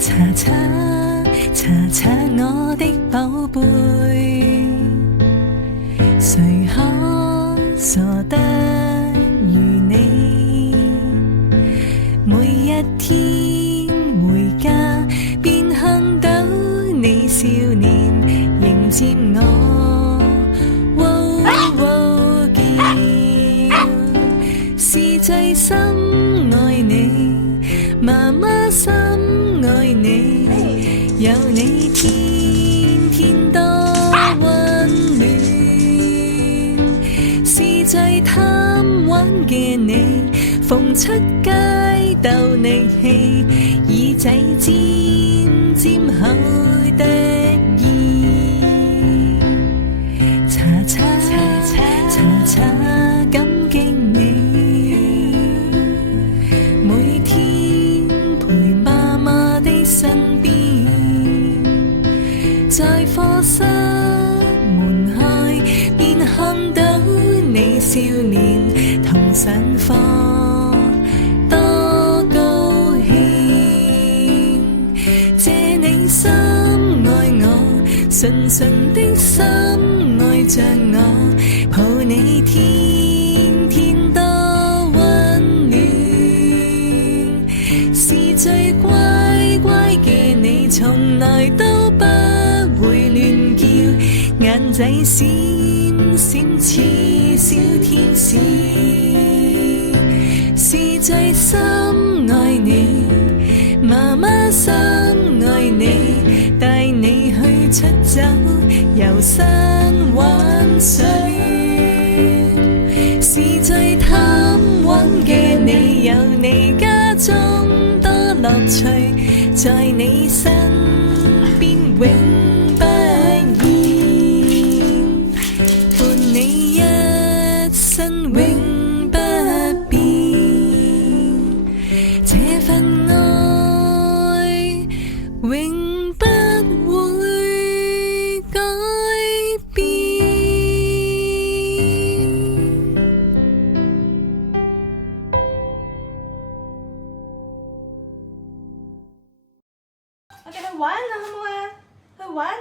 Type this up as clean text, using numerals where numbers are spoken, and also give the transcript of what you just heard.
查查查查我的寶貝，誰可傻得如你？每一天回家便看到你笑臉迎接我，叫是最深愛你，媽媽深愛你，有你天天多溫暖，是最貪玩嘅你，逢出街鬥力氣，耳仔尖尖好得意，查查查查感激你，每天陪媽媽的身邊，在課室門開便看到你笑臉，同上課多高興，借你心愛我，純純的心愛着我，抱你天天多溫暖，是最乖乖嘅你，從來都不會亂叫，眼仔閃閃似小天使，是最深愛你，媽媽深愛你，帶你去出走遊山玩水，是最貪玩嘅你，有你家中多樂趣，在你身邊永不厭，伴你一生永不變，這份愛永不會改變。我哋去玩啊，好唔好啊？去玩啊！